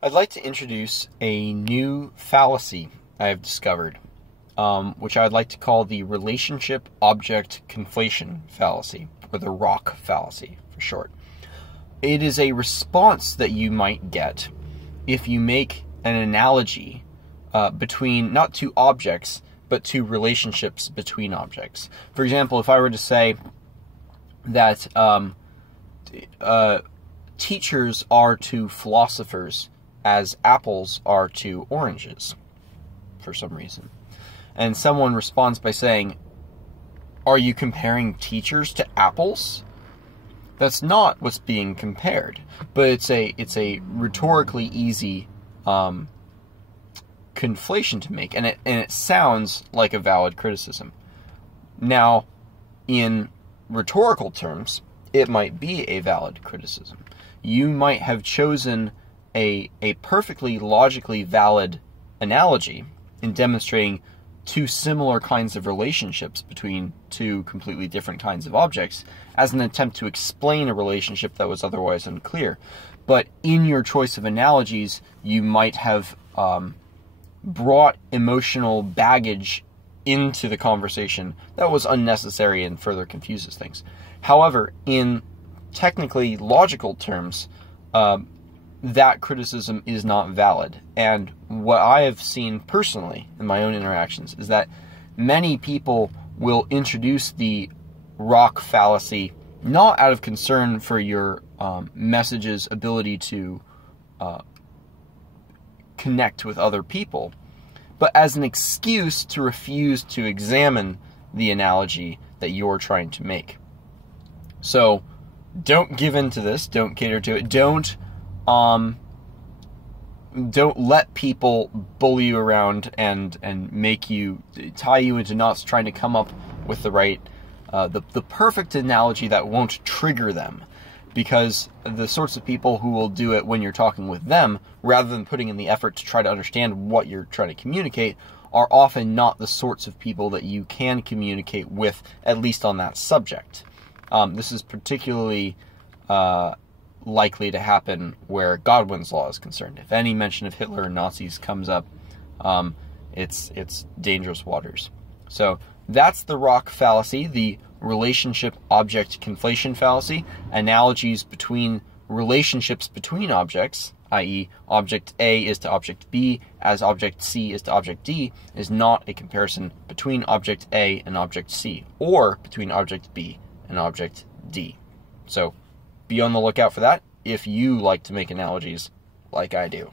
I'd like to introduce a new fallacy I have discovered, which I'd like to call the Relationship Object Conflation Fallacy, or the ROC fallacy for short. It is a response that you might get if you make an analogy between not two objects, but two relationships between objects. For example, if I were to say that teachers are to philosophers as apples are to oranges, for some reason, and someone responds by saying, "Are you comparing teachers to apples?" That's not what's being compared, but it's a rhetorically easy conflation to make, and it sounds like a valid criticism. Now, in rhetorical terms, it might be a valid criticism. You might have chosen a perfectly logically valid analogy in demonstrating two similar kinds of relationships between two completely different kinds of objects as an attempt to explain a relationship that was otherwise unclear. But in your choice of analogies, you might have brought emotional baggage into the conversation that was unnecessary and further confuses things. However, in technically logical terms, that criticism is not valid. And what I have seen personally in my own interactions is that many people will introduce the ROC fallacy not out of concern for your message's ability to connect with other people, but as an excuse to refuse to examine the analogy that you're trying to make. So don't give in to this, don't cater to it, don't let people bully you around and make you, tie you into knots trying to come up with the right, the perfect analogy that won't trigger them. Because the sorts of people who will do it when you're talking with them, rather than putting in the effort to try to understand what you're trying to communicate, are often not the sorts of people that you can communicate with, at least on that subject. This is particularly likely to happen where Godwin's law is concerned. If any mention of Hitler and Nazis comes up, it's dangerous waters. So that's the ROC fallacy, the relationship object conflation fallacy. Analogies between relationships between objects, i.e. object A is to object B as object C is to object D, is not a comparison between object A and object C, or between object B and object D. So be on the lookout for that if you like to make analogies like I do.